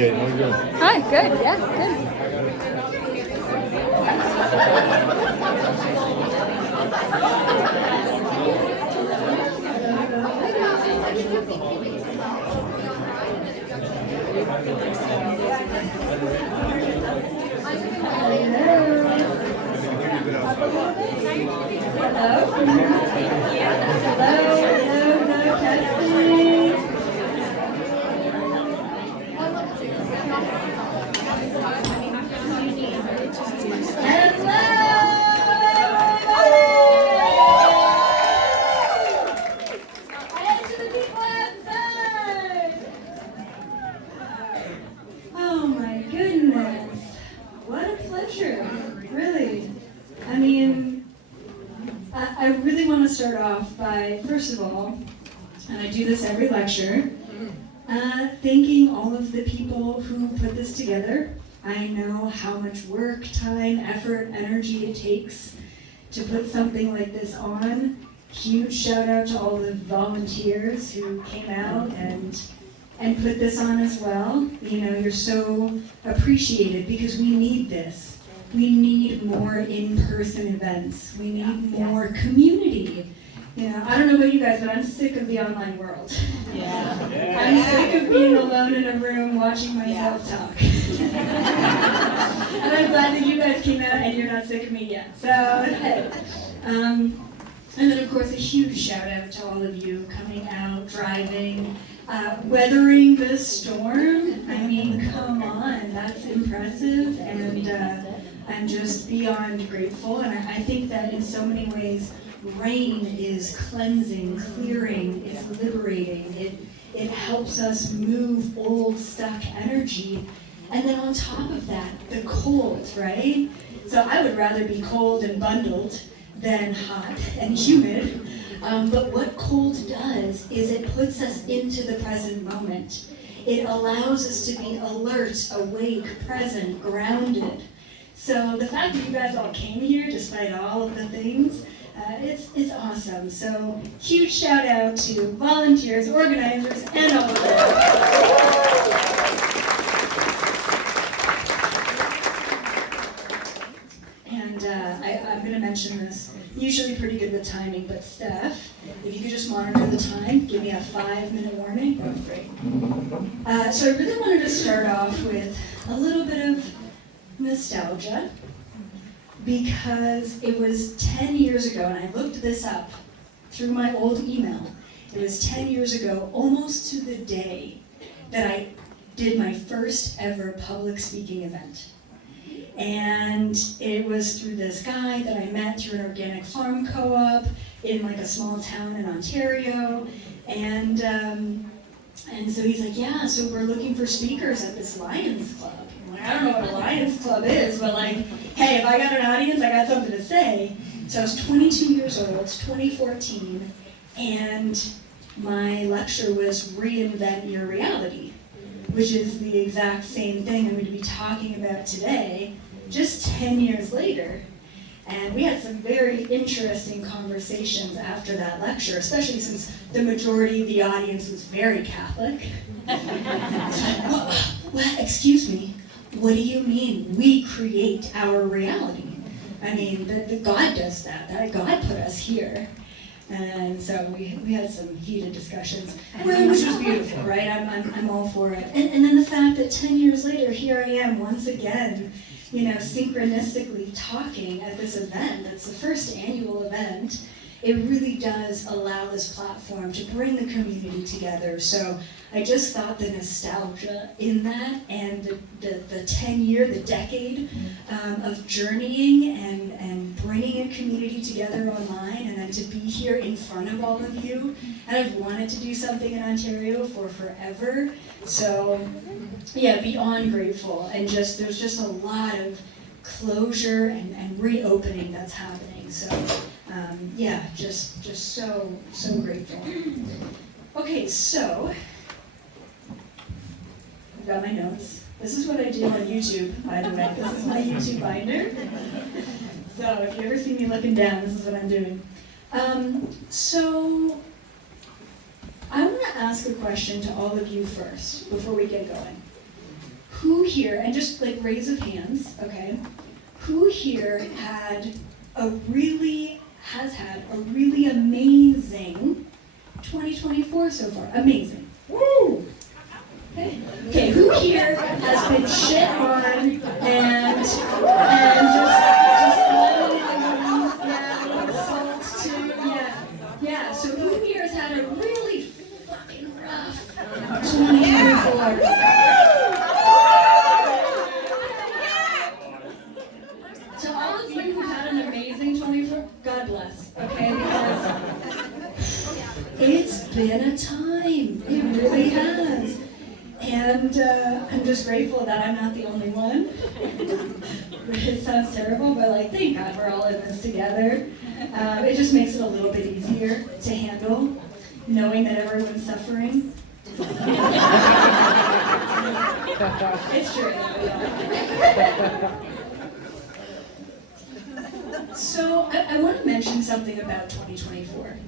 good. How are you doing? Hi, good, yeah, good. Oh my goodness, what a pleasure, really. I mean, I really want to start off by, first of all, and I do this every lecture, thanking all of the people who put this together. I know how much work, time, effort, energy it takes to put something like this on. Huge shout out to all the volunteers who came out and put this on as well. You know, you're so appreciated because we need this. We need more in-person events. We need more community. You know, I don't know about you guys, but I'm sick of the online world. Yeah. I'm sick of being alone in a room watching myself talk. And I'm glad that you guys came out and you're not sick of me yet. So, and then of course a huge shout out to all of you coming out, driving, weathering the storm. I mean, come on, that's impressive, and I'm just beyond grateful. And I think that in so many ways, rain is cleansing, clearing, it's liberating. It helps us move old, stuck energy. And then on top of that, the cold, right? So I would rather be cold and bundled than hot and humid. But what cold does is it puts us into the present moment. It allows us to be alert, awake, present, grounded. So the fact that you guys all came here, despite all of the things, it's awesome. So huge shout out to volunteers, organizers, and all of them. And I'm going to mention this, usually pretty good with timing, but Steph, if you could just monitor the time, give me a 5-minute warning, that would be great. So I really wanted to start off with a little bit of nostalgia, because it was 10 years ago, and I looked this up through my old email. It was 10 years ago, almost to the day, that I did my first ever public speaking event. And it was through this guy that I met through an organic farm co-op in like a small town in Ontario. And so he's like, yeah, so we're looking for speakers at this Lions Club. I'm like, I don't know what a Lions Club is, but like, hey, if I got an audience, I got something to say. So I was 22 years old, 2014, and my lecture was Reinvent Your Reality, which is the exact same thing I'm going to be talking about today, just 10 years later. And we had some very interesting conversations after that lecture, especially since the majority of the audience was very Catholic. What, excuse me, what do you mean we create our reality? I mean, the God does that God put us here. And so we had some heated discussions, which was beautiful, right? I'm all for it. And then the fact that 10 years later, here I am once again, you know, synchronistically talking at this event. That's the first annual event. It really does allow this platform to bring the community together. So I just thought the nostalgia in that, and the 10-year, the decade of journeying and bringing a community together online, and then to be here in front of all of you. And I've wanted to do something in Ontario for forever. So yeah, beyond grateful. And there's just a lot of closure and reopening that's happening. So yeah, just so grateful. Okay, so I've got my notes. This is what I do on YouTube, by the way. This is my YouTube binder. So if you ever see me looking down, this is what I'm doing. So I want to ask a question to all of you first, before we get going. who here, and just like raise of hands, okay, who here has had a really amazing 2024 so far? Amazing. Woo! Okay, who here has been shit on and just insults too? Yeah. So who here has had a really fucking rough 2024? To all of you who've had an amazing 24, God bless. Okay, because it's been a time. It really has. And I'm just grateful that I'm not the only one. It sounds terrible, but like, thank God we're all in this together. It just makes it a little bit easier to handle, knowing that everyone's suffering. It's true. So I want to mention something about 2024.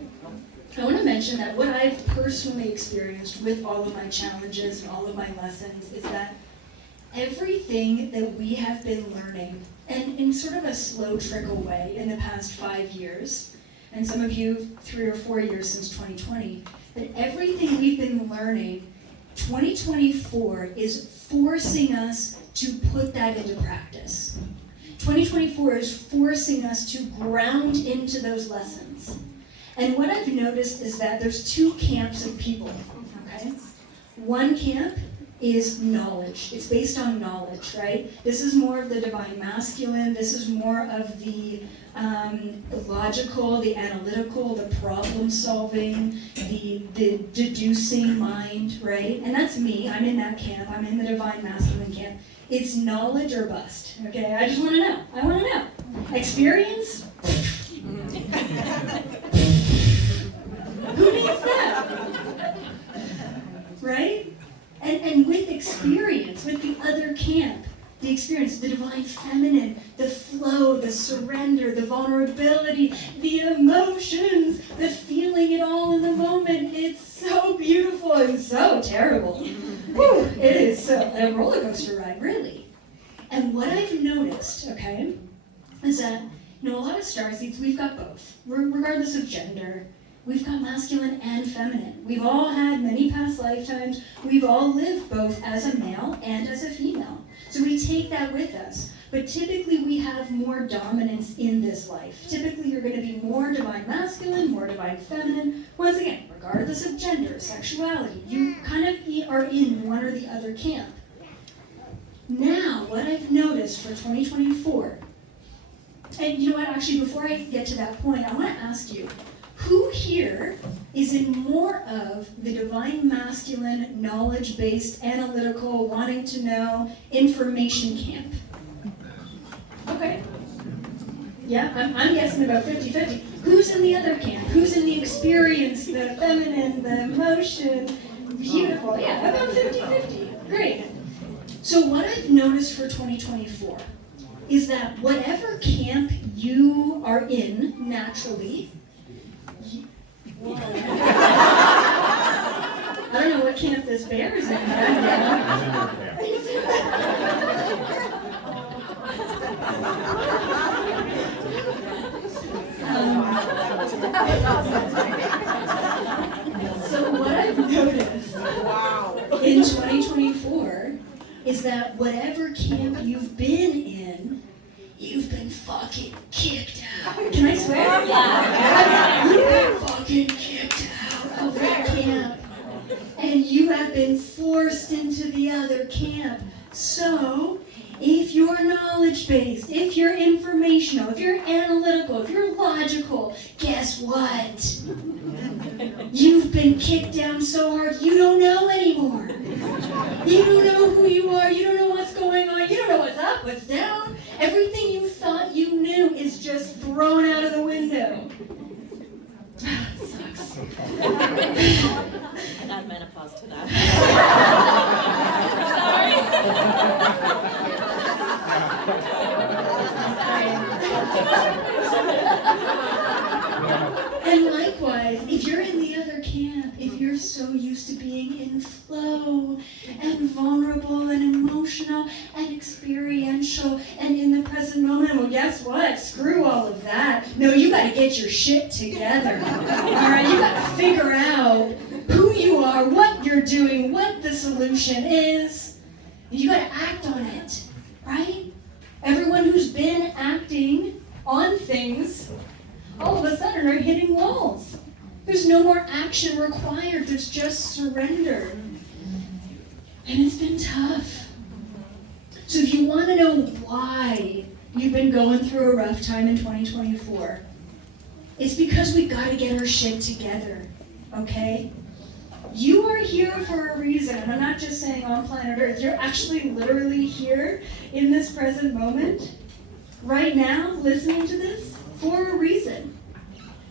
I want to mention that what I've personally experienced with all of my challenges and all of my lessons is that everything that we have been learning, and in sort of a slow trickle way in the past 5 years, and some of you 3 or 4 years since 2020, that everything we've been learning, 2024 is forcing us to put that into practice. 2024 is forcing us to ground into those lessons. And what I've noticed is that there's 2 camps of people, okay? One camp is knowledge. It's based on knowledge, right? This is more of the divine masculine. This is more of the logical, the analytical, the problem solving, the deducing mind, right? And that's me. I'm in that camp. I'm in the divine masculine camp. It's knowledge or bust, okay? I just want to know. I want to know. Experience? Who needs that? Right? And with experience, with the other camp, the experience, the divine feminine, the flow, the surrender, the vulnerability, the emotions, the feeling it all in the moment, it's so beautiful and so terrible. Whew, it is a roller coaster ride, really. And what I've noticed, okay, is that, a lot of starseeds, we've got both, regardless of gender. We've got masculine and feminine. We've all had many past lifetimes. We've all lived both as a male and as a female. So we take that with us. But typically we have more dominance in this life. Typically you're going to be more divine masculine, more divine feminine. Once again, regardless of gender, sexuality, you kind of are in one or the other camp. Now, what I've noticed for 2024, and you know what, actually before I get to that point, I want to ask you, who here is in more of the divine masculine, knowledge-based, analytical, wanting to know, information camp? Okay. Yeah, I'm guessing about 50-50. Who's in the other camp? Who's in the experience, the feminine, the emotion? Beautiful. Yeah, about 50-50. Great. So what I've noticed for 2024 is that whatever camp you are in naturally, I don't know what camp this bear is in. So what I've noticed in 2024 is that whatever camp you've been in, you've been fucking kicked out. Can I swear? Yeah. You've been fucking kicked out of that camp. And you have been forced into the other camp. So, if you're knowledge-based, if you're informational, if you're analytical, if you're logical, guess what? You've been kicked down so hard you don't know anymore. You don't know who you are, you don't know what's going on, you don't know what's up, what's down. Everything you thought you knew is just thrown out of the window. Sucks. Add menopause to that. And likewise, if you're in the other camp, if you're so used to being in flow and vulnerable and emotional and experiential and in the present moment. Well, guess what? Screw all of that. No, you got to get your shit together. All right, you got to figure out who you are, what you're doing, what the solution is. You got to act on it, right? Everyone who's been acting on things, all of a sudden are hitting walls. There's no more action required. There's just surrender. And it's been tough. So if you want to know why you've been going through a rough time in 2024, it's because we got to get our shit together, okay? You are here for a reason, and I'm not just saying on planet Earth. You're actually literally here in this present moment, right now, listening to this, for a reason.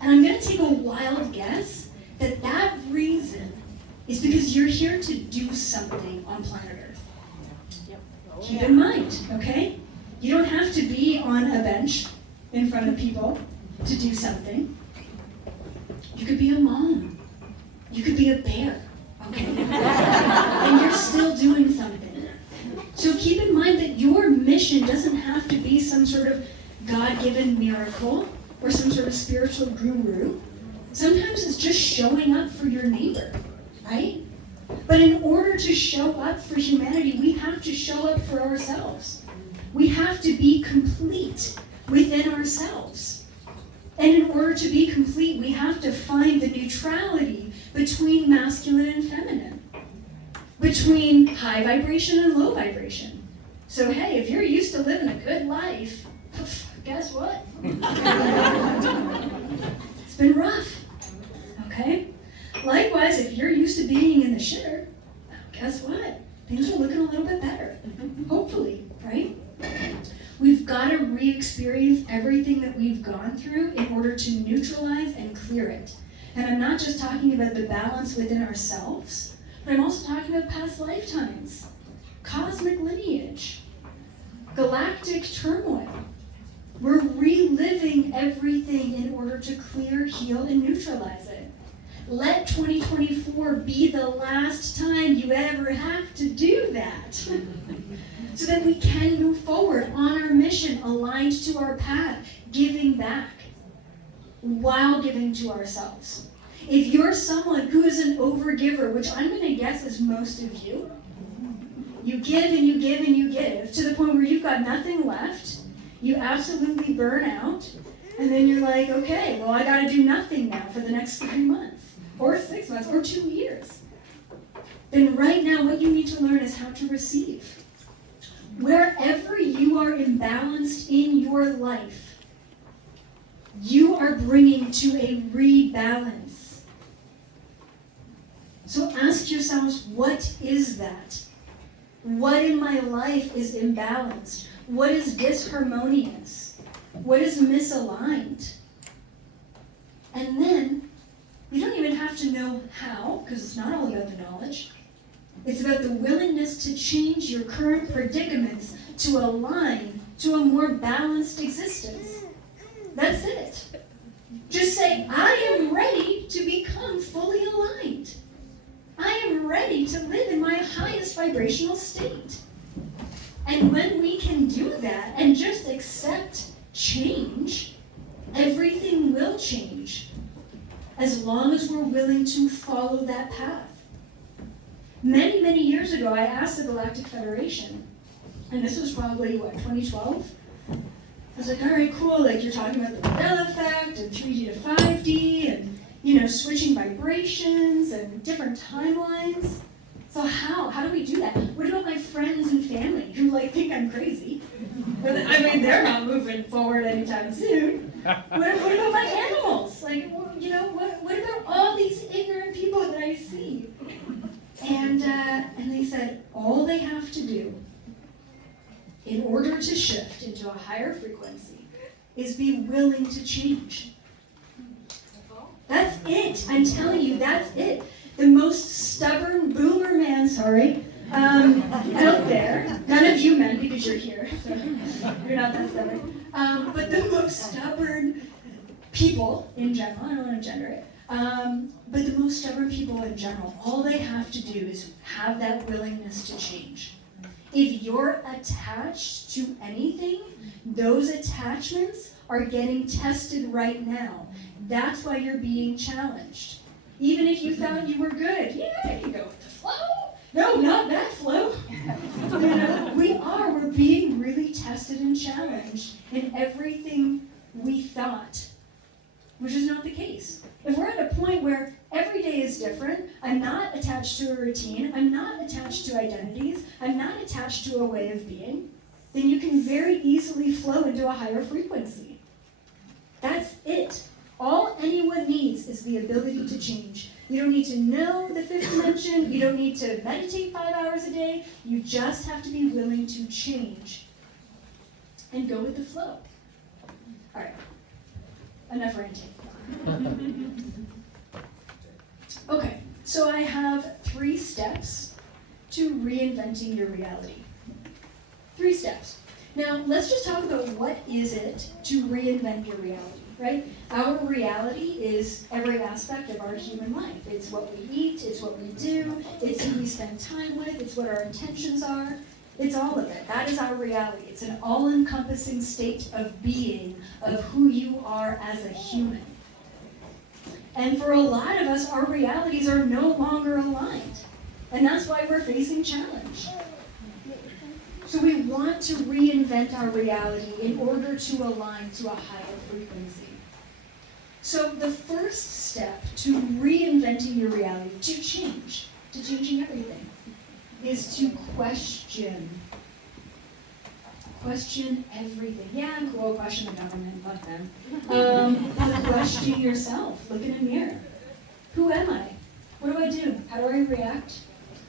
And I'm going to take a wild guess that that reason is because you're here to do something on planet Earth. Keep in mind, okay? You don't have to be on a bench in front of people to do something. You could be a mom. You could be a bear, okay? And you're still doing something. So keep in mind that your mission doesn't have to be some sort of God-given miracle or some sort of spiritual guru. Sometimes it's just showing up for your neighbor, right? But in order to show up for humanity, we have to show up for ourselves. We have to be complete within ourselves. And in order to be complete, we have to find the neutrality between masculine and feminine, between high vibration and low vibration. So hey, if you're used to living a good life, guess what? It's been rough, okay? Likewise, if you're used to being in the shitter, guess what? Things are looking a little bit better, hopefully, right? We've got to re-experience everything that we've gone through in order to neutralize and clear it. And I'm not just talking about the balance within ourselves, but I'm also talking about past lifetimes, cosmic lineage, galactic turmoil. We're reliving everything in order to clear, heal, and neutralize it. Let 2024 be the last time you ever have to do that. So that we can move forward on our mission, aligned to our path, giving back while giving to ourselves. If you're someone who is an overgiver, which I'm going to guess is most of you, you give and you give and you give to the point where you've got nothing left, you absolutely burn out, and then you're like, okay, well, I got to do nothing now for the next 3 months, or 6 months, or 2 years. Then right now, what you need to learn is how to receive. Wherever you are imbalanced in your life, you are bringing to a rebalance. So ask yourselves, what is that? What in my life is imbalanced? What is disharmonious? What is misaligned? And then, you don't even have to know how, because it's not all about the knowledge. It's about the willingness to change your current predicaments to align to a more balanced existence. That's it. Just say, I am ready to become fully aligned. I am ready to live in my highest vibrational state. And when we can do that and just accept change, everything will change, as long as we're willing to follow that path. Many, many years ago, I asked the Galactic Federation, and this was probably, 2012? I was like, all right, cool, like you're talking about the Mandela effect, and 3D to 5D, and, switching vibrations, and different timelines. So how do we do that? What about my friends and family who, think I'm crazy? They're not moving forward anytime soon. What about my animals? What about all these ignorant people that I see? And they said, all they have to do in order to shift into a higher frequency is be willing to change. That's it. I'm telling you, that's it. The most stubborn boomer man, out there, none of you men because you're here, so you're not that stubborn, but the most stubborn people in general, I don't want to gender it, But the most stubborn people in general, all they have to do is have that willingness to change. If you're attached to anything, those attachments are getting tested right now. That's why you're being challenged. Even if you thought you were good, yeah, you go with the flow. No, not that flow. We're being really tested and challenged in everything we thought, which is not the case. If we're at a point where every day is different, I'm not attached to a routine, I'm not attached to identities, I'm not attached to a way of being, then you can very easily flow into a higher frequency. That's it. All anyone needs is the ability to change. You don't need to know the fifth dimension, you don't need to meditate 5 hours a day, you just have to be willing to change and go with the flow. All right, enough ranting. Okay, so I have 3 steps to reinventing your reality. 3 steps. Now, let's just talk about what is it to reinvent your reality, right? Our reality is every aspect of our human life. It's what we eat, it's what we do, it's who we spend time with, it's what our intentions are. It's all of it. That is our reality. It's an all-encompassing state of being, of who you are as a human. And for a lot of us, our realities are no longer aligned. And that's why we're facing challenge. So we want to reinvent our reality in order to align to a higher frequency. So the first step to reinventing your reality, to changing everything, is to question. Question everything. Yeah, cool, question the government, fuck them. Question yourself. Look in a mirror. Who am I? What do I do? How do I react?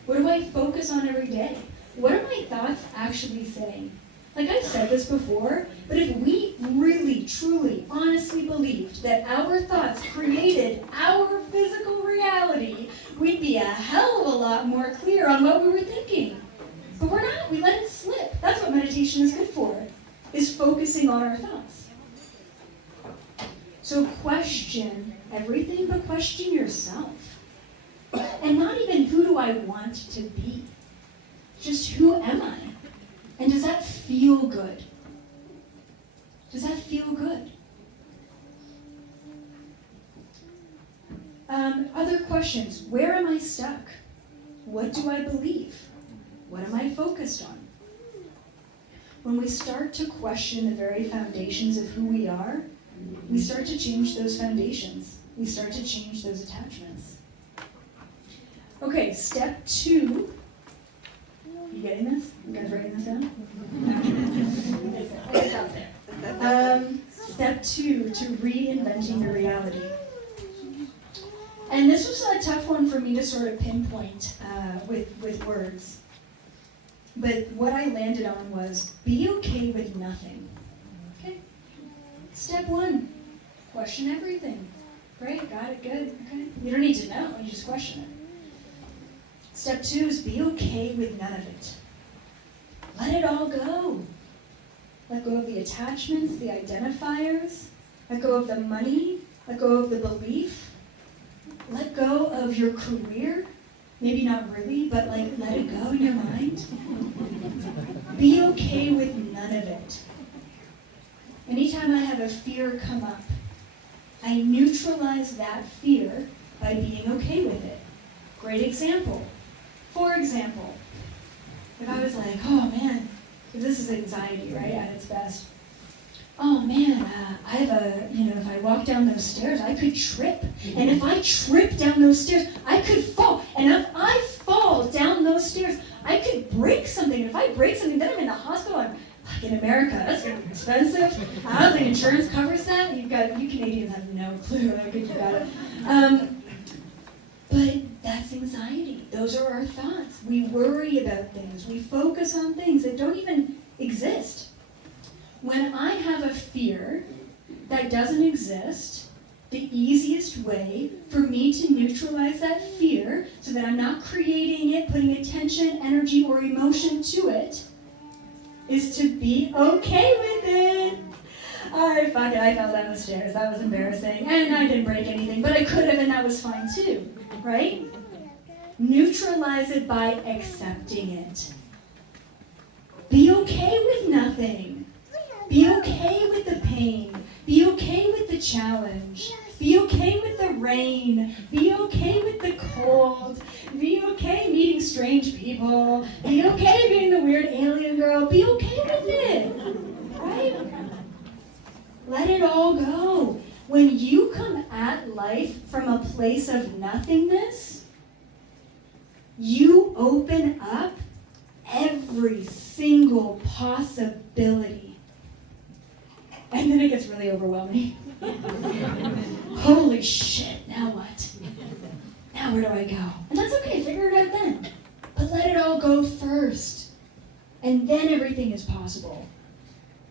What do I focus on every day? What are my thoughts actually saying? Like I've said this before, but if we really, truly, honestly believed that our thoughts created our physical reality, we'd be a hell of a lot more clear on what we were thinking. But we're not. We let it slip. That's what meditation is good for, is focusing on our thoughts. So question everything, but question yourself. And not even who do I want to be? Just who am I? And does that feel good? Does that feel good? Other questions. Where am I stuck? What do I believe? What am I focused on? When we start to question the very foundations of who we are, we start to change those foundations. We start to change those attachments. Okay, step 2. You getting this? You guys writing this down? It's out there. Step 2 to reinventing your reality. And this was a tough one for me to sort of pinpoint with words. But what I landed on was, be okay with nothing. Okay? Step 1, question everything. Great, got it, good, okay. You don't need to know, you just question it. Step 2 is be okay with none of it. Let it all go. Let go of the attachments, the identifiers. Let go of the money. Let go of the belief. Let go of your career. Maybe not really, but let it go in your mind. Be okay with none of it. Anytime I have a fear come up, I neutralize that fear by being okay with it. Great example. For example, if I was like, oh man, this is anxiety, right, at its best. Oh man, I have if I walk down those stairs, I could trip. And if I trip down those stairs, I could fall. And if I fall down those stairs, I could break something. And if I break something, then I'm in the hospital. I'm like, in America, that's gonna be expensive. I don't think insurance covers that. You Canadians have no clue how good you got it. But that's anxiety. Those are our thoughts. We worry about things. We focus on things that don't even exist. When I have a fear that doesn't exist, the easiest way for me to neutralize that fear so that I'm not creating it, putting attention, energy, or emotion to it, is to be okay with it. All right, fuck it, I fell down the stairs. That was embarrassing. And I didn't break anything, but I could have, and that was fine too, right? Neutralize it by accepting it. Be okay with nothing. Be okay with the pain. Be okay with the challenge. Be okay with the rain. Be okay with the cold. Be okay meeting strange people. Be okay being the weird alien girl. Be okay with it, right? Let it all go. When you come at life from a place of nothingness, you open up every single possibility. And then it gets really overwhelming. Holy shit, now what? Now where do I go? And that's okay, figure it out then. But let it all go first. And then everything is possible.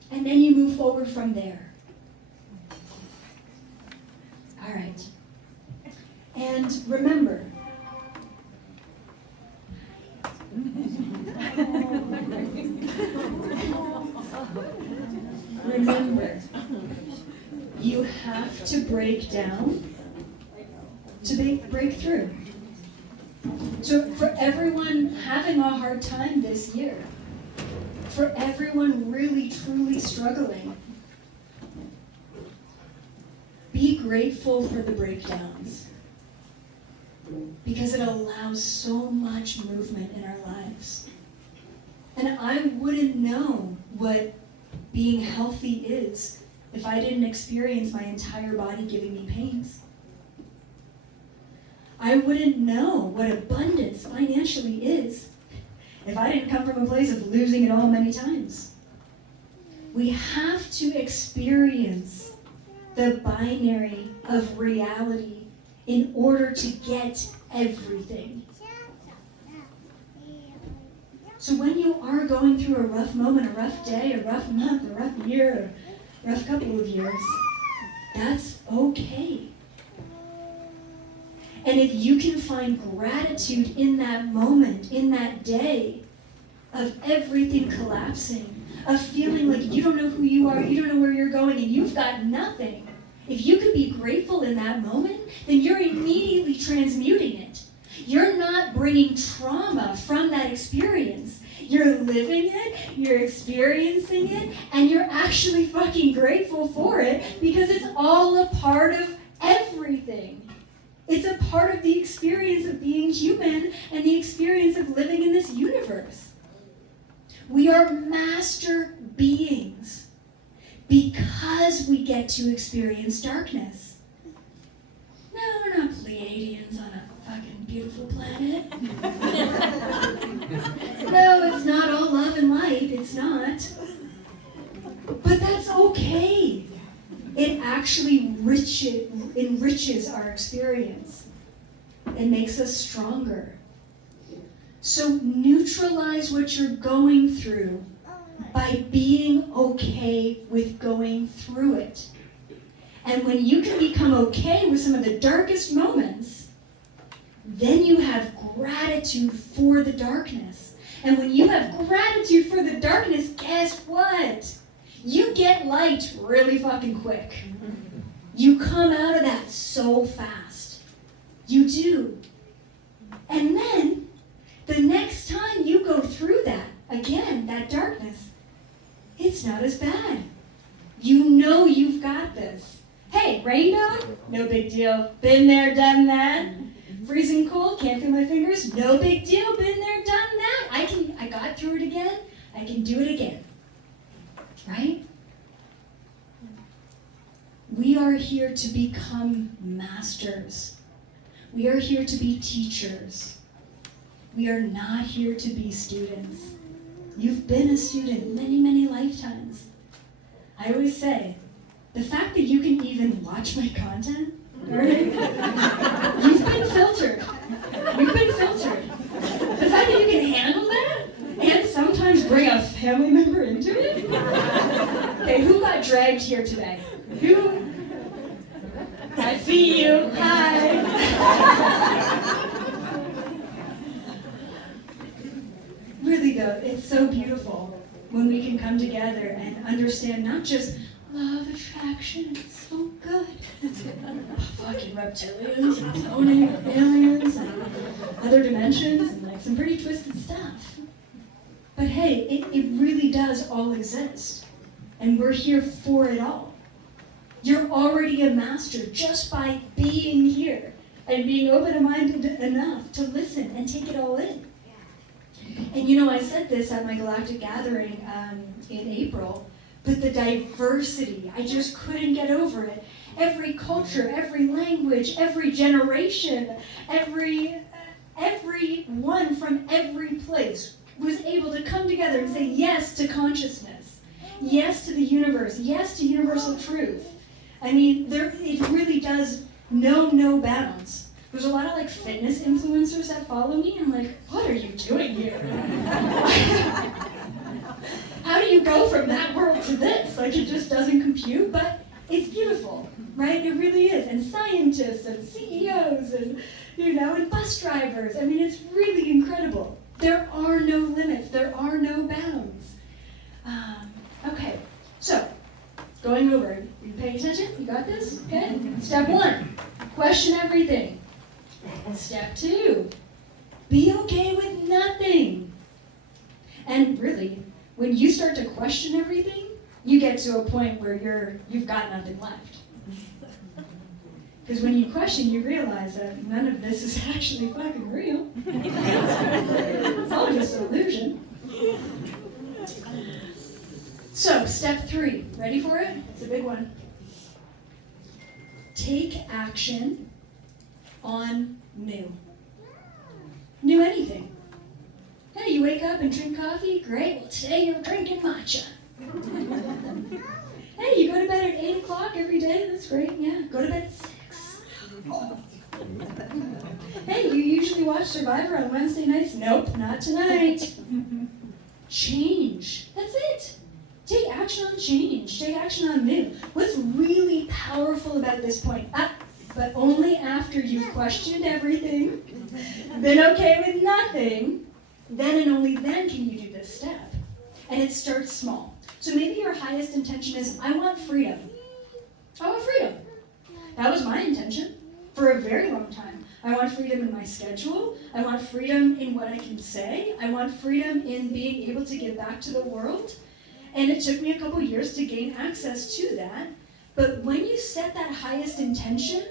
And then you move forward from there. All right. And remember, you have to break down to break through. So for everyone having a hard time this year, for everyone really truly struggling, be grateful for the breakdowns, because it allows so much movement in our lives. And I wouldn't know what being healthy is if I didn't experience my entire body giving me pains. I wouldn't know what abundance financially is if I didn't come from a place of losing it all many times. We have to experience the binary of reality in order to get everything. So when you are going through a rough moment, a rough day, a rough month, a rough year, a rough couple of years, that's okay. And if you can find gratitude in that moment, in that day, of everything collapsing, of feeling like you don't know who you are, you don't know where you're going, and you've got nothing. If you could be grateful in that moment, then you're immediately transmuting it. You're not bringing trauma from that experience. You're living it, you're experiencing it, and you're actually fucking grateful for it because it's all a part of everything. It's a part of the experience of being human and the experience of living in this universe. We are master beings because we get to experience darkness. No, we're not Pleiadians on a fucking beautiful planet. No, it's not all love and light. It's not. But that's okay. It actually enriches our experience. It makes us stronger. So neutralize what you're going through by being okay with going through it. And when you can become okay with some of the darkest moments, then you have gratitude for the darkness. And when you have gratitude for the darkness, guess what? You get light really fucking quick. You come out of that so fast. You do. And then, the next time you go through that, again, that darkness, it's not as bad. You know you've got this. Hey, rain dog? No big deal. Been there, done that. Freezing cold, can't feel my fingers? No big deal. Been there, done that. I got through it again. I can do it again. Right? We are here to become masters. We are here to be teachers. We are not here to be students. You've been a student many, many lifetimes. I always say, the fact that you can even watch my content, right? You've been filtered. You've been filtered. The fact that you can handle that and sometimes bring a family member into it. Okay, who got dragged here today? Who? I see you. Hi. Really though, it's so beautiful when we can come together and understand not just love of attraction. It's so good. Fucking reptilians and cloning and aliens and other dimensions and like some pretty twisted stuff. But hey, it really does all exist. And we're here for it all. You're already a master just by being here and being open-minded enough to listen and take it all in. And you know, I said this at my Galactic Gathering in April, but the diversity, I just couldn't get over it. Every culture, every language, every generation, everyone from every place was able to come together and say yes to consciousness, yes to the universe, yes to universal truth. I mean, it really does know no bounds. There's a lot of like fitness influencers that follow me. I'm like, what are you doing here? How do you go from that world to this? Like, it just doesn't compute, but it's beautiful, right? It really is. And scientists and CEOs and, and bus drivers. I mean, it's really incredible. There are no limits. There are no bounds. Okay, so going over. You paying attention? You got this? Okay. Step 1, question everything. Step 2, be okay with nothing. And really, when you start to question everything, you get to a point where you've got nothing left. Because when you question, you realize that none of this is actually fucking real. It's all just an illusion. So, step 3, ready for it? It's a big one. Take action on new. New anything. Hey, you wake up and drink coffee? Great. Well, today you're drinking matcha. Hey, you go to bed at 8 o'clock every day? That's great. Yeah. Go to bed at 6. Hey, you usually watch Survivor on Wednesday nights? Nope, not tonight. Change. That's it. Take action on change. Take action on new. What's really powerful about this point? But only after you've questioned everything, been okay with nothing, then and only then can you do this step. And it starts small. So maybe your highest intention is, I want freedom. I want freedom. That was my intention for a very long time. I want freedom in my schedule. I want freedom in what I can say. I want freedom in being able to give back to the world. And it took me a couple years to gain access to that. But when you set that highest intention,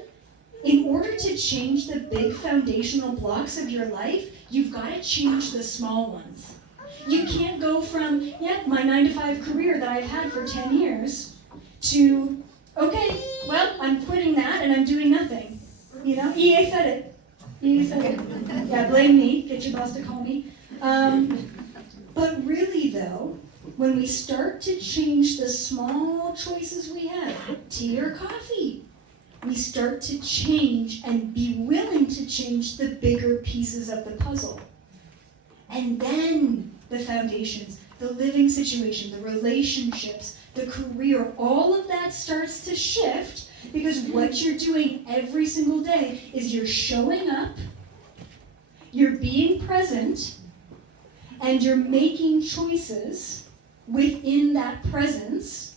in order to change the big foundational blocks of your life, you've got to change the small ones. You can't go from, my 9-to-5 career that I've had for 10 years to, okay, well, I'm quitting that and I'm doing nothing. EA said it. EA said it. Yeah, blame me. Get your boss to call me. But really, though, when we start to change the small choices we have, tea or coffee, we start to change and be willing to change the bigger pieces of the puzzle. And then the foundations, the living situation, the relationships, the career, all of that starts to shift because what you're doing every single day is you're showing up, you're being present, and you're making choices within that presence.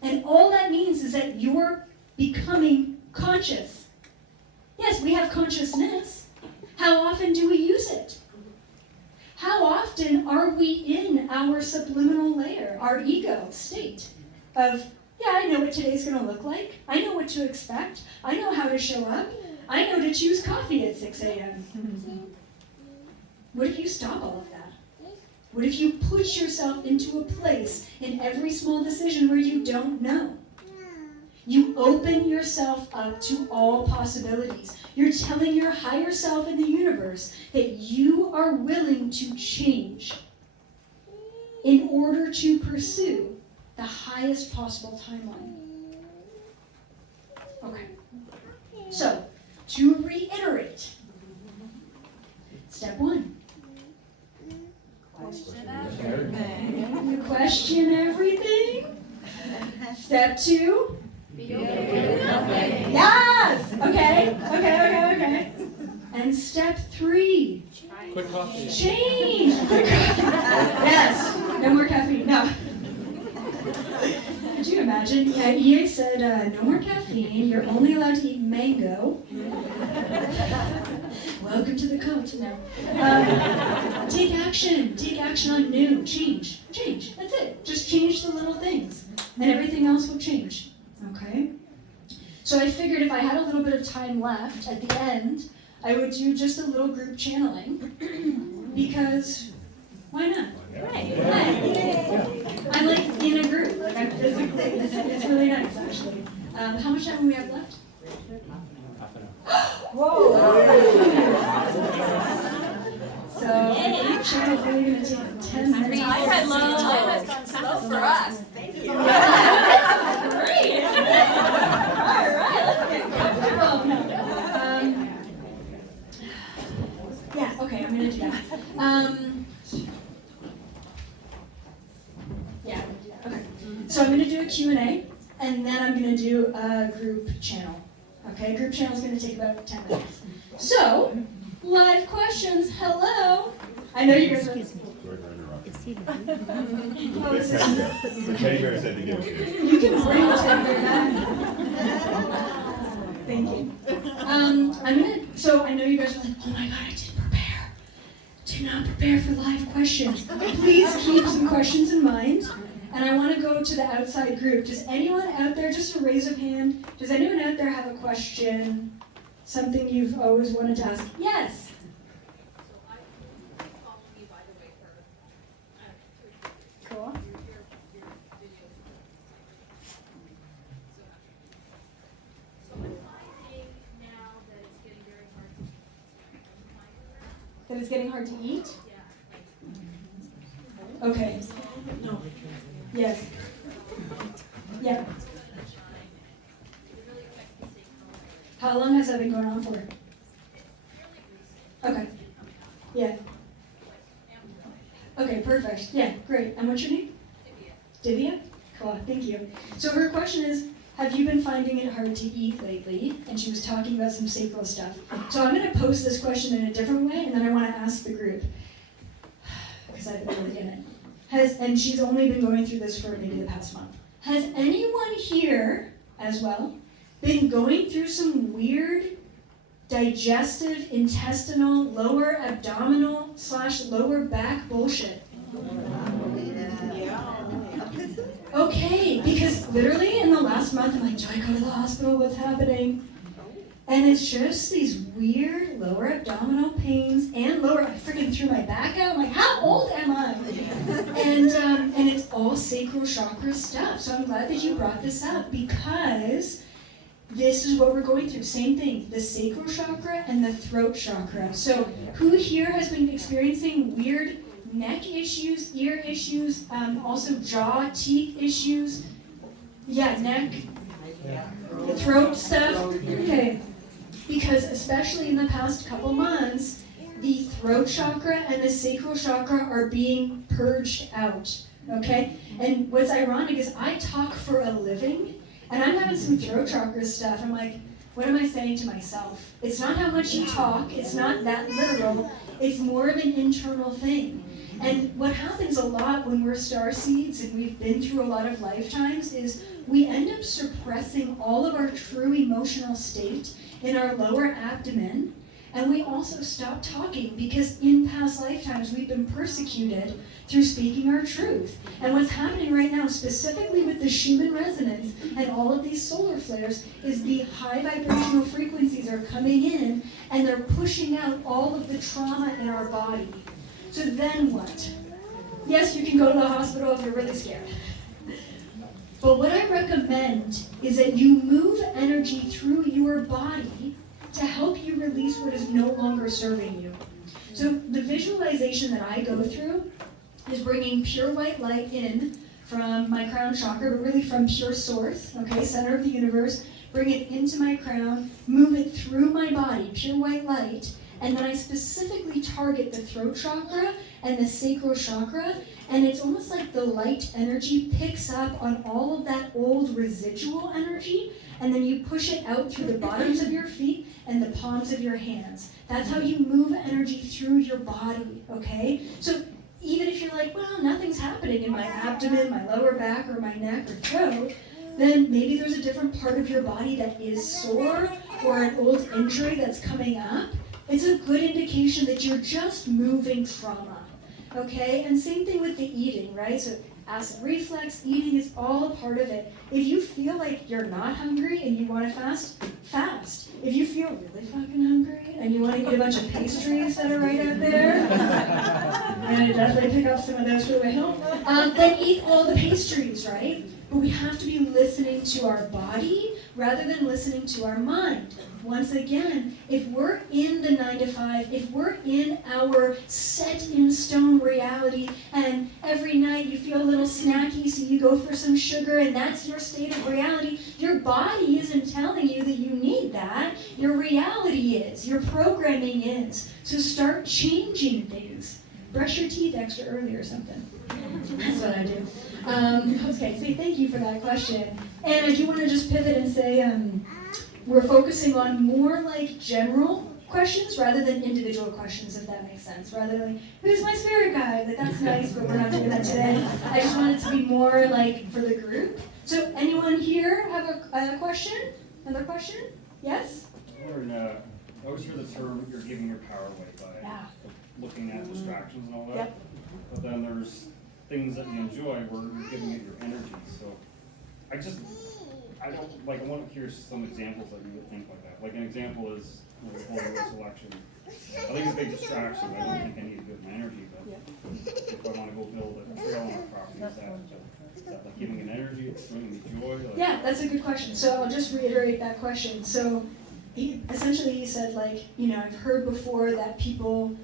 And all that means is that you're becoming conscious. Yes, we have consciousness. How often do we use it? How often are we in our subliminal layer, our ego state of, I know what today's going to look like. I know what to expect. I know how to show up. I know to choose coffee at 6 a.m. What if you stop all of that? What if you push yourself into a place in every small decision where you don't know? You open yourself up to all possibilities. You're telling your higher self in the universe that you are willing to change in order to pursue the highest possible timeline. Okay. So, to reiterate, step 1. Question everything. Question everything. Step 2. Be okay with nothing. Yes! Okay. And step 3. Quick coffee. Change! Quick coffee. Yes. No more caffeine. No. Could you imagine? Yeah, EA said, no more caffeine, you're only allowed to eat mango. Welcome to the cult now. Take action on new, change, that's it. Just change the little things, and everything else will change, okay? So I figured if I had a little bit of time left at the end, I would do just a little group channeling, because why not? Right. I'm like in a group, like I'm physically, it's really nice actually. How much time do we have left? Whoa! So group channel is really going to take 10 minutes. Time has gone slow for us. Thank you. Great! Alright, let's get comfortable. Yeah, okay, I'm going to do that. Yeah, okay. So I'm going to do a Q&A, and then I'm going to do a group channel. Okay, group channel is going to take about 10 minutes. So, live questions, hello. I know you guys are... Sorry for interrupting. The teddy bear said to give it to you. You can bring the teddy bear back. Thank you. So I know you guys are like, oh my god, I didn't prepare. Did not prepare for live questions. Please keep some questions in mind. And I want to go to the outside group. Does anyone out there, just a raise of hand, does anyone out there have a question? Something you've always wanted to ask? Yes. Cool. That it's getting hard to eat? Okay. Yes. Yeah. How long has that been going on for? Okay. Yeah. Okay, perfect. Yeah, great. And what's your name? Divya? Cool, thank you. So her question is, have you been finding it hard to eat lately? And she was talking about some sacral stuff. So I'm going to pose this question in a different way, and then I want to ask the group, because I've been really in it. And she's only been going through this for maybe the past month. Has anyone here, as well, been going through some weird digestive, intestinal, lower abdominal / lower back bullshit? Okay, because literally in the last month, I'm like, do I go to the hospital? What's happening? And it's just these weird lower abdominal pains and lower, I freaking threw my back out. I'm like, how old am I? And it's all sacral chakra stuff. So I'm glad that you brought this up, because this is what we're going through. Same thing, the sacral chakra and the throat chakra. So who here has been experiencing weird neck issues, ear issues, also jaw, teeth issues? Yeah, neck, throat stuff? Okay. Because especially in the past couple months, the throat chakra and the sacral chakra are being purged out, okay? And what's ironic is I talk for a living, and I'm having some throat chakra stuff. I'm like, what am I saying to myself? It's not how much you talk, it's not that literal, it's more of an internal thing. And what happens a lot when we're starseeds and we've been through a lot of lifetimes is we end up suppressing all of our true emotional state in our lower abdomen, and we also stop talking because in past lifetimes we've been persecuted through speaking our truth. And what's happening right now, specifically with the Schumann resonance and all of these solar flares, is the high vibrational frequencies are coming in and they're pushing out all of the trauma in our body. So then what? Yes, you can go to the hospital if you're really scared. But what I recommend is that you move energy through your body to help you release what is no longer serving you. So the visualization that I go through is bringing pure white light in from my crown chakra, but really from pure source, okay, center of the universe, bring it into my crown, move it through my body, pure white light, and then I specifically target the throat chakra and the sacral chakra, and it's almost like the light energy picks up on all of that old residual energy, and then you push it out through the bottoms of your feet and the palms of your hands. That's how you move energy through your body, okay? So even if you're like, well, nothing's happening in my abdomen, my lower back, or my neck or throat, then maybe there's a different part of your body that is sore or an old injury that's coming up. It's a good indication that you're just moving trauma, okay? And same thing with the eating, right? So acid reflux, eating is all a part of it. If you feel like you're not hungry and you want to fast, fast. If you feel really fucking hungry and you want to eat a bunch of pastries that are right out there, I'm going to definitely pick up some of those for the way home, then eat all the pastries, right? But we have to be listening to our body rather than listening to our mind. Once again, if we're in the 9 to 5, if we're in our set in stone reality, and every night you feel a little snacky, so you go for some sugar, and that's your state of reality, your body isn't telling you that you need that. Your reality is, your programming is. So start changing things. Brush your teeth extra early or something. That's what I do. Okay, so thank you for that question. And I do want to just pivot and say, we're focusing on more like general questions rather than individual questions, if that makes sense. Rather than like, who's my spirit guide? Like, that's nice, but we're not doing that today. I just want it to be more like for the group. So anyone here have a question? Another question? Yes? I always hear the term, you're giving your power away by looking at distractions and all that. Yep. But then there's things that you enjoy where you're giving it your energy. So I want to hear some examples that you would think like that. Like an example is the whole selection. I think it's a big distraction. I don't think I need to give my energy, but if I want to go build a trail on my property, is that like giving it energy, it's bringing me joy? Like, Yeah, that's a good question. So I'll just reiterate that question. So he said, like, I've heard before that people,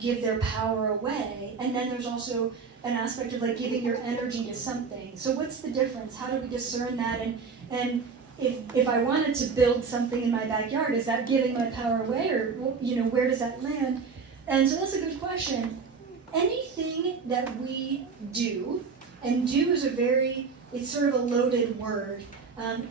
give their power away. And then there's also an aspect of like giving your energy to something. So what's the difference? How do we discern that? And if I wanted to build something in my backyard, is that giving my power away, or where does that land? And so that's a good question. Anything that we do, and do is it's sort of a loaded word.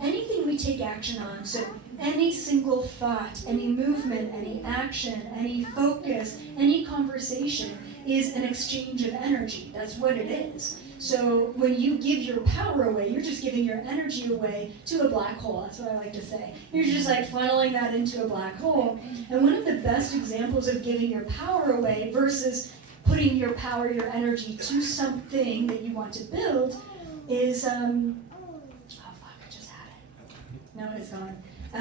Anything we take action on, so any single thought, any movement, any action, any focus, any conversation is an exchange of energy. That's what it is. So when you give your power away, you're just giving your energy away to a black hole. That's what I like to say. You're just like funneling that into a black hole. And one of the best examples of giving your power away versus putting your power, your energy to something that you want to build is, oh fuck, I just had it. No, it's gone. I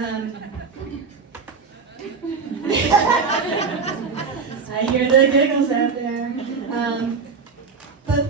hear the giggles out there. But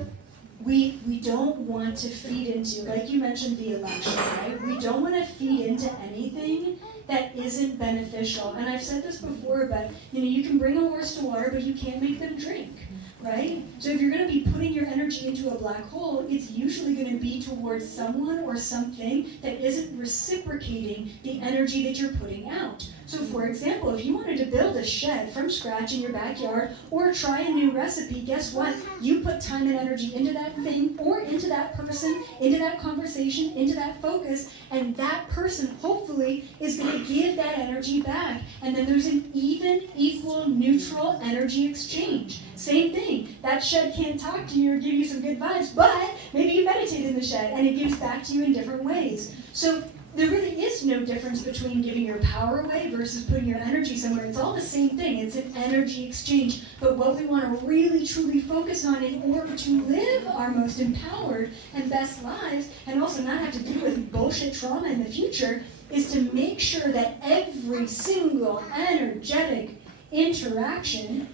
we don't want to feed into, like you mentioned, the election, right? We don't want to feed into anything that isn't beneficial. And I've said this before, but you can bring a horse to water, but you can't make them drink, right? So if you're going to be putting your energy into a black hole, it's usually going to be towards someone or something that isn't reciprocating the energy that you're putting out. So for example, if you wanted to build a shed from scratch in your backyard or try a new recipe, guess what? You put time and energy into that thing or into that person, into that conversation, into that focus, and that person hopefully is going to give that energy back. And then there's an even, equal, neutral energy exchange. Same thing. That shed can't talk to you or give you some good vibes, but maybe you meditate in the shed and it gives back to you in different ways. So there really is no difference between giving your power away versus putting your energy somewhere. It's all the same thing. It's an energy exchange. But what we want to really, truly focus on in order to live our most empowered and best lives, and also not have to deal with bullshit trauma in the future, is to make sure that every single energetic interaction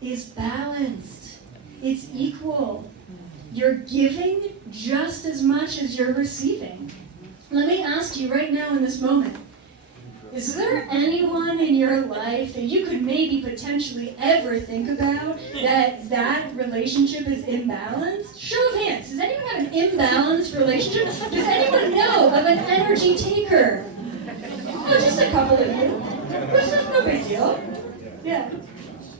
is balanced. It's equal. You're giving just as much as you're receiving. Let me ask you right now in this moment, is there anyone in your life that you could maybe potentially ever think about that relationship is imbalanced? Show of hands. Does anyone have an imbalanced relationship? Does anyone know of an energy taker? Oh, just a couple of you. Which is no big deal. Yeah.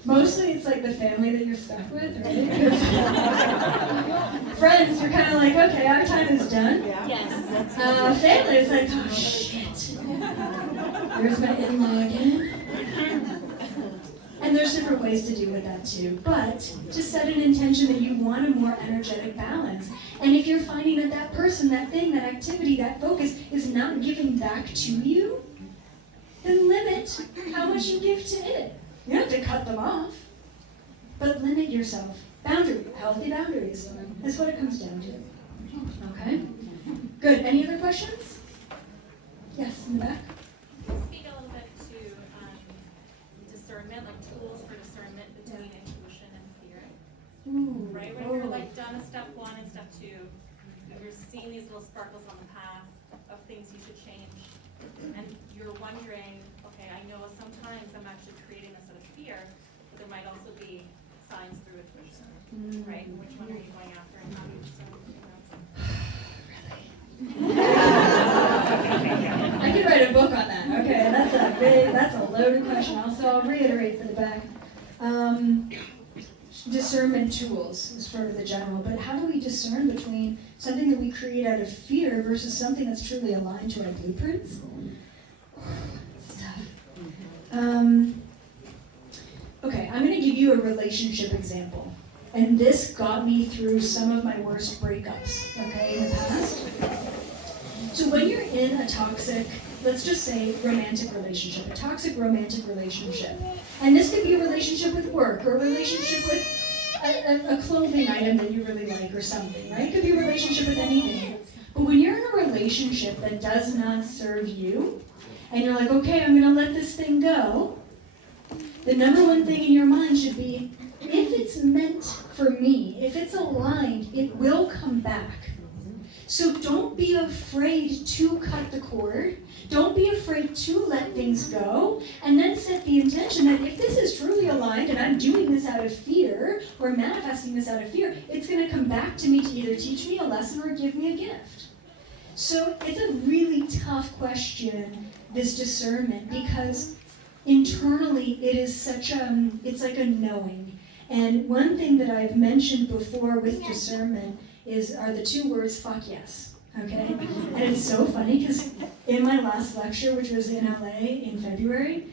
Mostly it's like the family that you're stuck with, right? Friends, you're kind of like, okay, our time is done. Yes. Family is like, oh shit. There's my in-law again. And there's different ways to deal with that too. But just set an intention that you want a more energetic balance. And if you're finding that that person, that thing, that activity, that focus is not giving back to you, then limit how much you give to it. You don't have to cut them off, but limit yourself. Boundary, healthy boundaries. That's what it comes down to. Okay? Good. Any other questions? Yes, in the back. Speak a little bit to discernment, like tools for discernment between intuition and fear. Ooh. Right? When you're like done a step 1 and step 2, you're seeing these little sparkles on the path of things you should change. And you're wondering, okay, I know sometimes I'm actually creating this out of fear, but there might also be signs through intuition. Right? Which one are you going after and how do you discern between those? I could write a book on that. Okay, that's a loaded question. Also, I'll reiterate for the back. Discernment tools is for the general, but how do we discern between something that we create out of fear versus something that's truly aligned to our blueprints? It's tough. Okay, I'm going to give you a relationship example. And this got me through some of my worst breakups, okay, in the past. So when you're in a toxic, let's just say romantic relationship, a toxic romantic relationship, and this could be a relationship with work or a relationship with a clothing item that you really like or something, right? It could be a relationship with anything. But when you're in a relationship that does not serve you, and you're like, okay, I'm going to let this thing go, the number one thing in your mind should be, if it's meant for me, if it's aligned, it will come back. So don't be afraid to cut the cord. Don't be afraid to let things go. And then set the intention that if this is truly aligned and I'm doing this out of fear or manifesting this out of fear, it's going to come back to me to either teach me a lesson or give me a gift. So it's a really tough question, this discernment, because internally it is such it's like a knowing. And one thing that I've mentioned before with discernment are the two words, fuck yes, okay? And it's so funny because in my last lecture, which was in LA in February,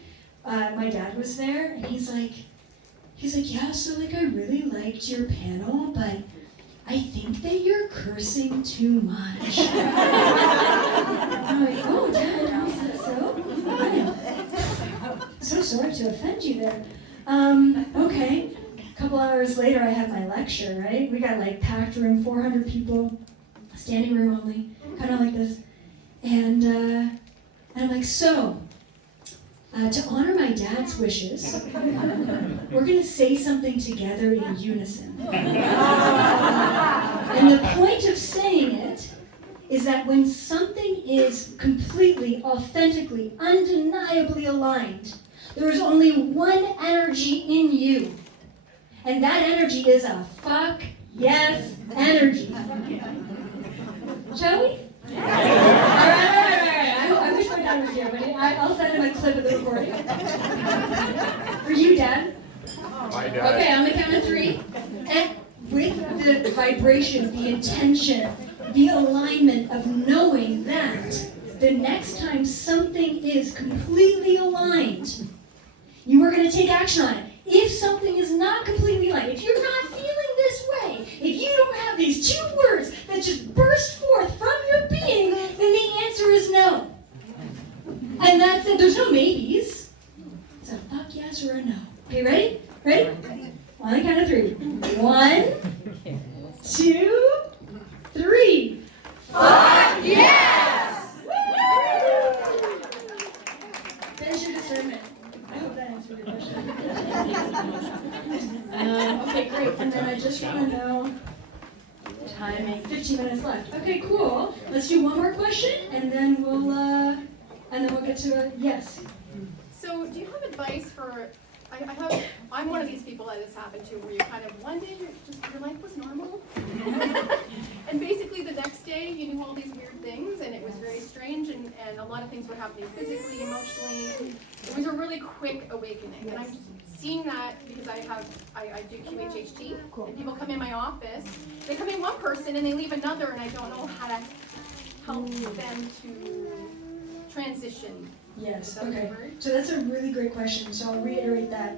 my dad was there and he's like, yeah, so like I really liked your panel, but I think that you're cursing too much. I'm like, oh, Dad, how is that so? I'm so sorry to offend you there. Okay. A couple hours later, I have my lecture, right? We got like packed room, 400 people, standing room only, kind of like this. And I'm like, so, to honor my dad's wishes, we're going to say something together in unison. And the point of saying it is that when something is completely, authentically, undeniably aligned, there is only one energy in you. And that energy is a fuck yes energy. Shall we? All right. I wish my dad was here, but I'll send him a clip of the recording. For you, Dad. Hi, Dad. Okay, on the count of 3. And with the vibration, the intention, the alignment of knowing that the next time something is completely aligned, you are going to take action on it. If something is not completely aligned, if you're not feeling this way, if you don't have these 2 words that just burst forth from your being, then the answer is no. And that's it. There's no maybes. It's a fuck yes or a no. Okay, ready? Ready? On the count of 3. 1, 2, 3. Fuck yes! There's your discernment. I hope that answered your question. Okay, great. And then I just want to know timing. 15 minutes left. Okay, cool. Let's do one more question, and then we'll get to a yes. So, do you have advice for? I'm one of these people that this happened to, where you kind of one day your life was normal, and basically the next day you knew all these weird things, and it was very strange, and a lot of things were happening physically, emotionally. It was a really quick awakening, and I'm just seeing that because I do QHHT, and people come in my office. They come in one person and they leave another, and I don't know how to help them to transition. Yes, okay. So that's a really great question. So I'll reiterate that.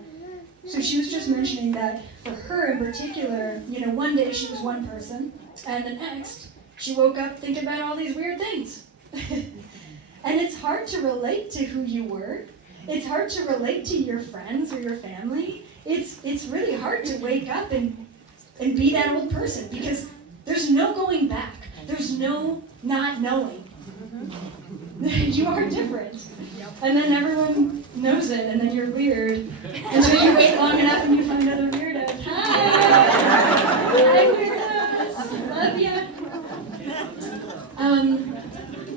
So she was just mentioning that for her in particular, one day she was one person, and the next she woke up thinking about all these weird things. And it's hard to relate to who you were. It's hard to relate to your friends or your family. It's really hard to wake up and be that old person because there's no going back. There's no not knowing. You are different. And then everyone knows it, and then you're weird. And then you wait long enough and you find other weirdos. Hi! Hi, weirdos! Love ya!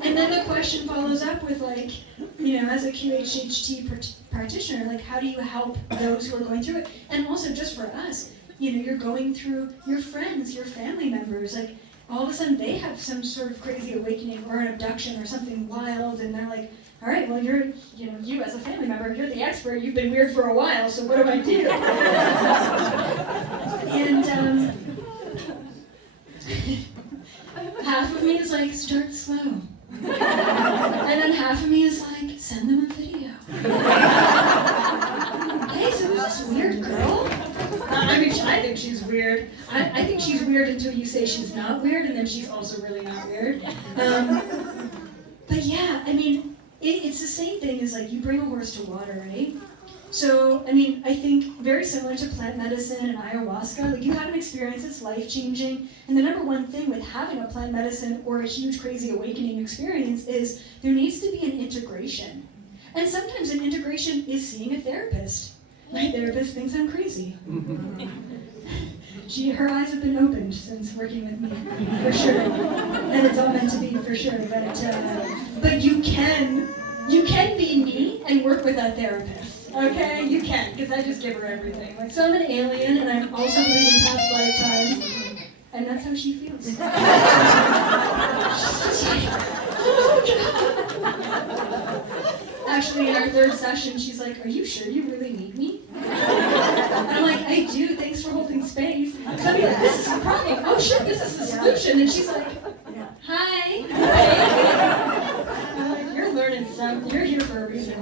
And then the question follows up with as a QHHT practitioner, how do you help those who are going through it? And also just for us, you're going through your friends, your family members, all of a sudden they have some sort of crazy awakening or an abduction or something wild, and they're like, all right, well, you as a family member, you're the expert, you've been weird for a while, so what do I do? And half of me is like, start slow. And then half of me is like, send them a video. Hey, so who's this weird girl? I think she's weird. I think she's weird until you say she's not weird, and then she's also really not weird. But yeah, it's the same thing as you bring a horse to water, right? So, I think very similar to plant medicine and ayahuasca, you have an experience that's life-changing, and the number one thing with having a plant medicine or a huge crazy awakening experience is there needs to be an integration. And sometimes an integration is seeing a therapist. My therapist thinks I'm crazy. Her eyes have been opened since working with me, for sure. And it's all meant to be, for sure. But you can be me and work with a therapist. Okay, you can, because I just give her everything. So I'm an alien, and I'm also believe in past lifetimes, and that's how she feels. She's just like, oh God. Actually, in our third session, she's like, are you sure you really need me? And I'm like, I do, thanks for holding space. So I'll be like, this is the problem. Oh shit, this is the solution. And she's like, hi. I'm like, you're learning something. You're here for a reason.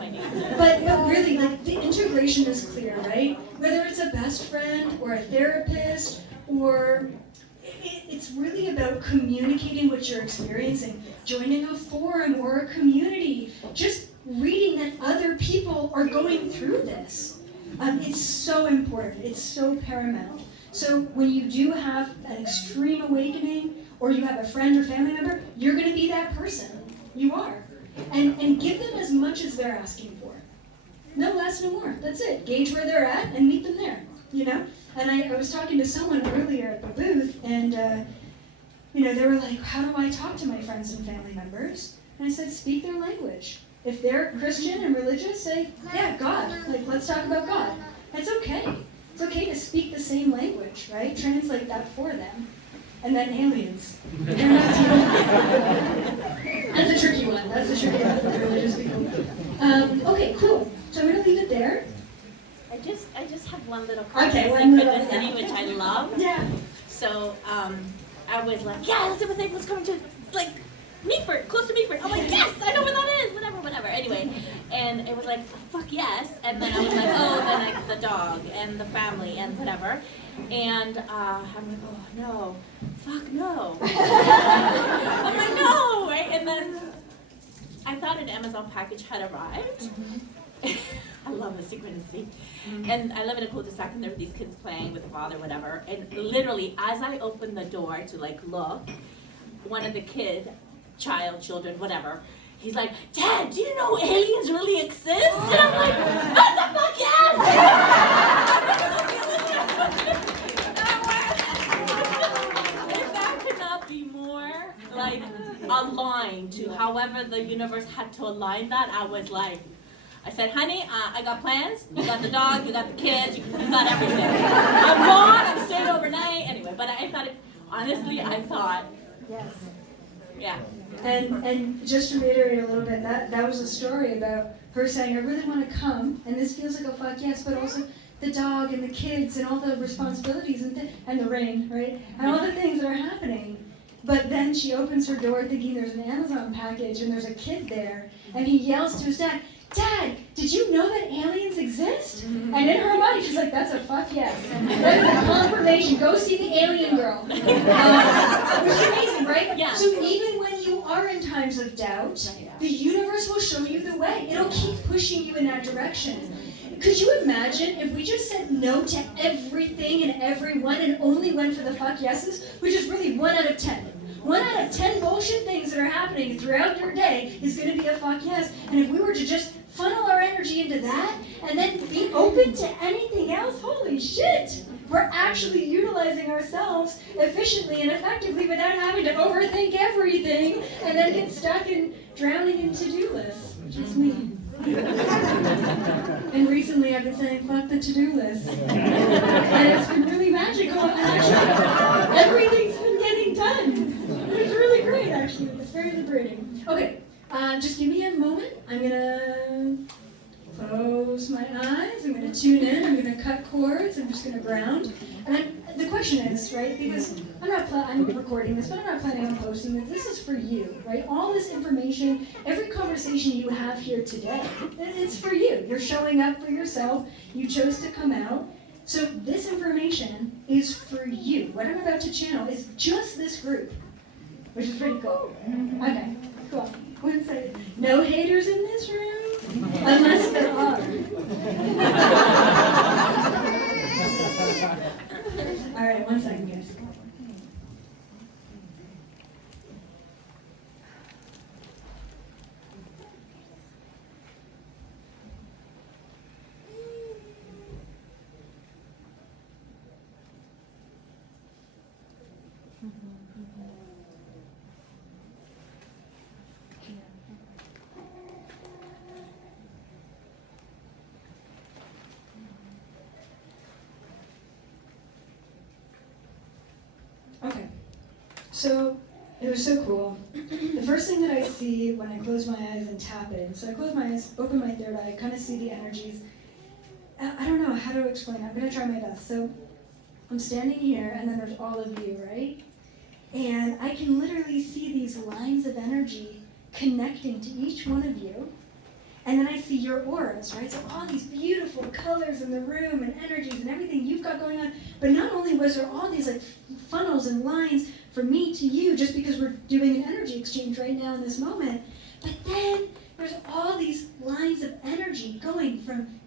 But really, the integration is clear, right? Whether it's a best friend or a therapist, or it's really about communicating what you're experiencing, joining a forum or a community, just reading that other people are going through this. It's so important. It's so paramount. So when you do have an extreme awakening, or you have a friend or family member, you're going to be that person. You are. And give them as much as they're asking for. No less, no more. That's it. Gauge where they're at and meet them there. And I was talking to someone earlier at the booth, and they were like, how do I talk to my friends and family members? And I said, speak their language. If they're Christian and religious, say, yeah, God. Let's talk about God. It's okay. It's okay to speak the same language, right? Translate that for them. And then aliens. They're not That's a tricky one. That's a tricky one for religious people. Okay, cool. So I'm going to leave it there. I just have one little comment Okay, on one little, Synchronicity, which I love. Yeah. So I was like, yeah, that's the thing was coming to Meaford, close to Meaford. I'm like, yes, I know where that is, whatever. Anyway, and it was like, fuck yes. And then I was like, then the dog and the family and whatever. And I'm like, oh no, fuck no. I'm like, no, right? And then I thought an Amazon package had arrived. I love the synchronicity. And I live in a cul-de-sac, and there were these kids playing with the father, whatever. And literally, as I opened the door to look, one of the children, whatever, he's like, Dad, do you know aliens really exist? And I'm like, what the fuck, yes! If that could not be more aligned to however the universe had to align that, I said, honey, I got plans. You got the dog, you got the kids, you got everything. I'm gone, I'm staying overnight. Anyway, but I thought, Yes. yeah. And just to reiterate a little bit, that was a story about her saying, I really want to come, and this feels like a fuck yes, but also the dog and the kids and all the responsibilities and the rain, right? And all the things that are happening. But then she opens her door thinking there's an Amazon package and there's a kid there, and he yells to his dad, Dad, did you know that aliens exist? And in her mind, she's like, that's a fuck yes. That's a confirmation. Go see the alien girl. Which is amazing, right? Yeah. So even when you are in times of doubt, the universe will show you the way. It'll keep pushing you in that direction. Could you imagine if we just said no to everything and everyone and only went for the fuck yeses, which is really 1 out of 10. 1 out of 10 bullshit things that are happening throughout your day is going to be a fuck yes. And if we were to just funnel our energy into that and then be open to anything else, holy shit! We're actually utilizing ourselves efficiently and effectively without having to overthink everything and then get stuck in drowning in to-do lists, which is me. And recently I've been saying, fuck the to-do list. And it's been really magical, and actually everything's been getting done. It's really great, actually. It's very liberating. Okay, just give me a moment. I'm gonna close my eyes. I'm gonna tune in. I'm gonna cut cords. I'm just gonna ground. And the question is, right, because I'm recording this, but I'm not planning on posting it. This is for you, right? All this information, every conversation you have here today, it's for you. You're showing up for yourself. You chose to come out. So this information is for you. What I'm about to channel is just this group, which is pretty cool. Okay, cool. One second. No haters in this room? Unless there are. All right, 1 second, guys. Okay, so it was so cool. The first thing that I see when I close my eyes and tap in, so I close my eyes, open my third eye, kind of see the energies. I don't know how to explain it. I'm going to try my best. So I'm standing here, and then there's all of you, right? And I can literally see these lines of energy connecting to each one of you. And then I see your auras, right? So all these beautiful colors in the room and energies and everything you've got going on. But not only was there all these like funnels and lines from me to you, just because we're doing an energy exchange right now in this moment, but then there's all these lines of energy going from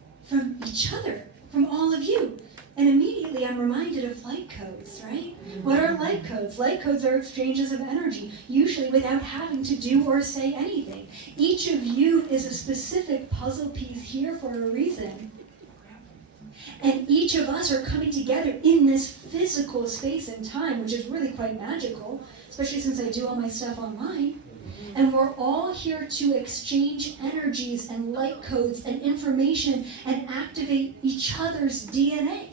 each other, from all of you. And immediately I'm reminded of light codes, right? What are light codes? Light codes are exchanges of energy, usually without having to do or say anything. Each of you is a specific puzzle piece here for a reason. And each of us are coming together in this physical space and time, which is really quite magical, especially since I do all my stuff online. And we're all here to exchange energies and light codes and information and activate each other's DNA.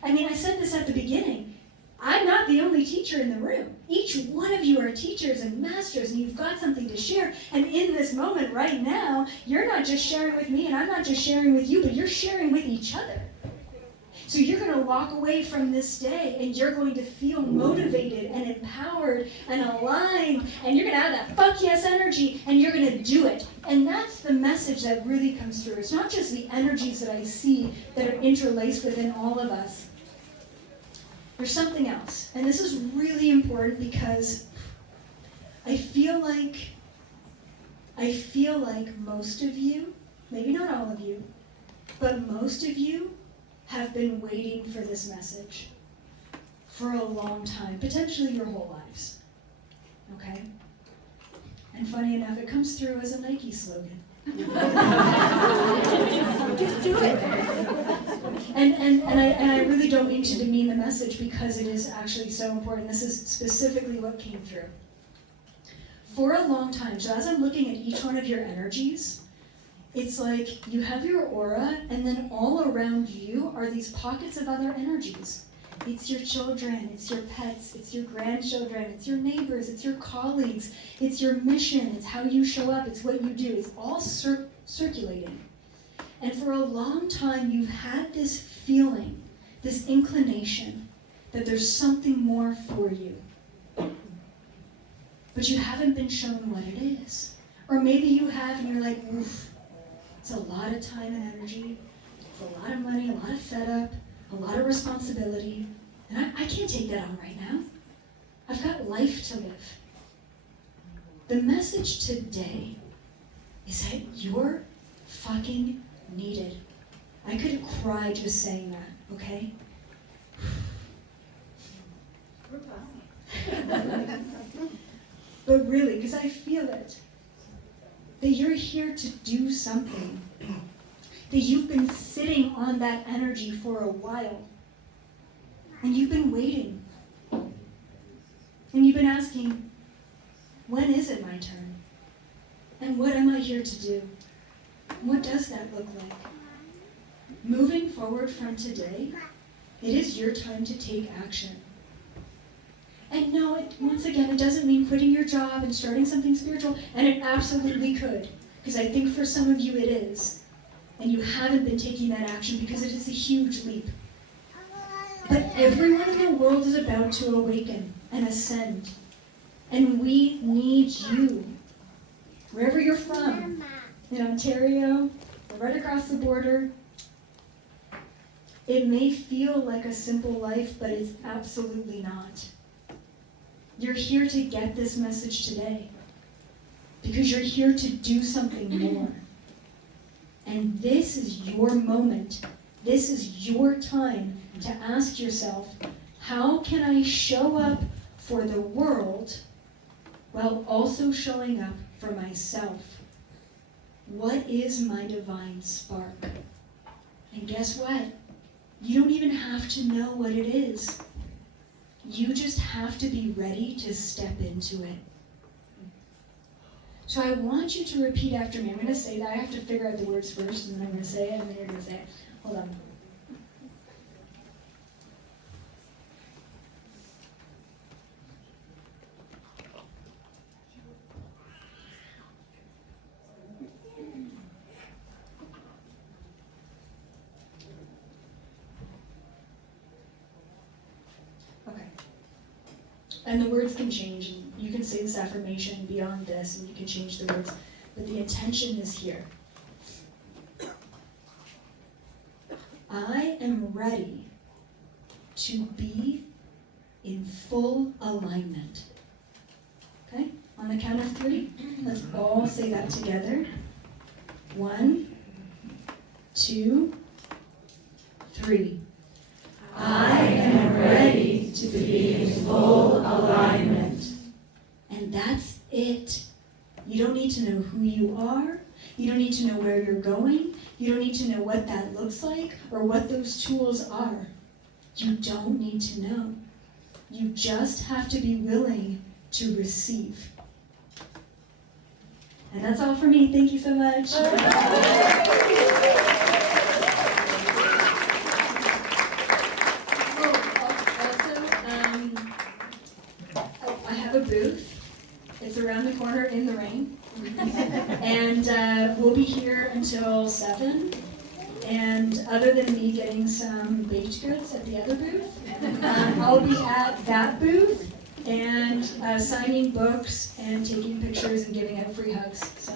I mean, I said this at the beginning. I'm not the only teacher in the room. Each one of you are teachers and masters, and you've got something to share. And in this moment right now, you're not just sharing with me, and I'm not just sharing with you, but you're sharing with each other. So you're going to walk away from this day, and you're going to feel motivated and empowered and aligned, and you're going to have that fuck yes energy, and you're going to do it. And that's the message that really comes through. It's not just the energies that I see that are interlaced within all of us. There's something else, and this is really important because I feel like most of you, maybe not all of you, but most of you have been waiting for this message for a long time, potentially your whole lives, okay? And funny enough, it comes through as a Nike slogan. Just do it. And I really don't mean to demean the message because it is actually so important. This is specifically what came through. For a long time, so as I'm looking at each one of your energies, it's like you have your aura, and then all around you are these pockets of other energies. It's your children, it's your pets, it's your grandchildren, it's your neighbors, it's your colleagues, it's your mission, it's how you show up, it's what you do. It's all circulating. And for a long time, you've had this feeling, this inclination, that there's something more for you. But you haven't been shown what it is. Or maybe you have and you're like, oof, It's a lot of time and energy. It's a lot of money, a lot of setup, a lot of responsibility. And I can't take that on right now. I've got life to live. The message today is that you're fucking needed. I could cry just saying that, okay? But really, because I feel it, that you're here to do something, that you've been sitting on that energy for a while, and you've been waiting, and you've been asking, when is it my turn? And what am I here to do? What does that look like? Moving forward from today, it is your time to take action. And no, once again, it doesn't mean quitting your job and starting something spiritual, and it absolutely could, because I think for some of you it is, and you haven't been taking that action because it is a huge leap. But everyone in the world is about to awaken and ascend, and we need you. Wherever you're from, in Ontario, or right across the border, it may feel like a simple life, but it's absolutely not. You're here to get this message today because you're here to do something more. And this is your moment. This is your time to ask yourself, how can I show up for the world while also showing up for myself? What is my divine spark? And guess what? You don't even have to know what it is. You just have to be ready to step into it. So I want you to repeat after me. I'm going to say that. I have to figure out the words first, and then I'm going to say it, and then you're going to say it. Hold on. Okay. And the words can change, and you can say this affirmation beyond this, and you can change the words, but the intention is here. I am ready to be in full alignment. Okay? On the count of 3, let's all say that together. 1, 2, 3. I am ready to be in full alignment. And that's it. You don't need to know who you are. You don't need to know where you're going. You don't need to know what that looks like or what those tools are. You don't need to know. You just have to be willing to receive. And that's all for me. Thank you so much. I have a booth. It's around the corner in the rain. And we'll be here until 7. And other than me getting some baked goods at the other booth, I'll be at that booth and signing books and taking pictures and giving out free hugs. So.